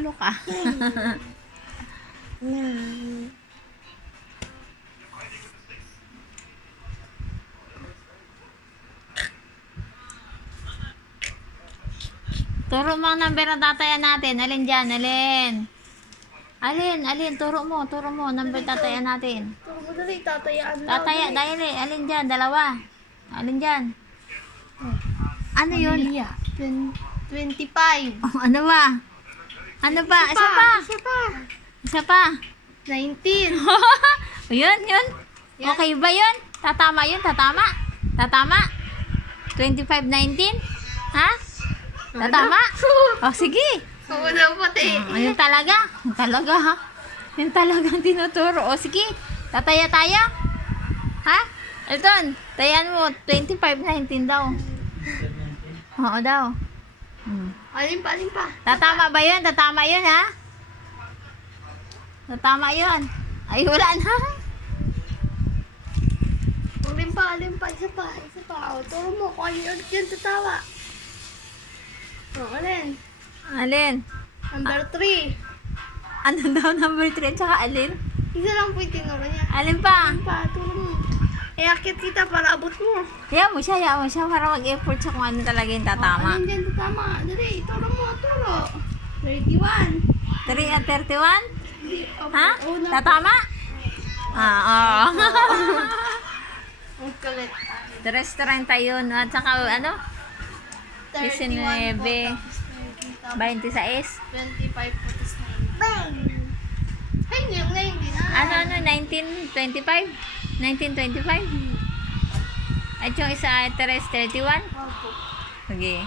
Talo ka. Turo mo ang number na tatayan natin. Alin dyan? Alin? Alin? Turo mo. Number tatayan natin. Turo mo dali, tatayaan lang. Tataya, dahil alin dyan? Dalawa. Alin dyan? Ano yun? 25. Oh, ano ba? Ano ba? Isa pa. 19. Yun. Okay ba yun? Tatama yun? Tatama? 25-19? Ha? Tatama? Oh, sige. Oo daw pati. Yun talaga. Ha? Yun talagang tinuturo. O, sige. Tataya tayo. Ha? Elton, tayan mo. 25-19 daw. Oo daw. Alin pa. Tatama ba yun? Tatama yun, ha? Tatama yun. Ay, wala na. Alin pa. Isa pa. O, turo mo kung ano ulit yung tatawa. O, alin? Alin? Number 3. Ano daw number 3 tsaka alin? Isa lang po yung tinuro niya. Alin pa? Alin pa, turo mo. Iakit kita para abot mo. Hayaan mo siya para mag-effort siya kung ano talaga yung tatama. Alin dyan tatama? Dali, turo mo. 31. 3 at 31? Ha? Una po. Tatama? Oo. Ang kulit. 3.30 yun. At saka ano? 31 po, 19, tapos 26. 25 po, tapos 9. Ay, ngayon din ah. Ano? 1925? 1925? At yung isa ay 3.31? Opo. Sige.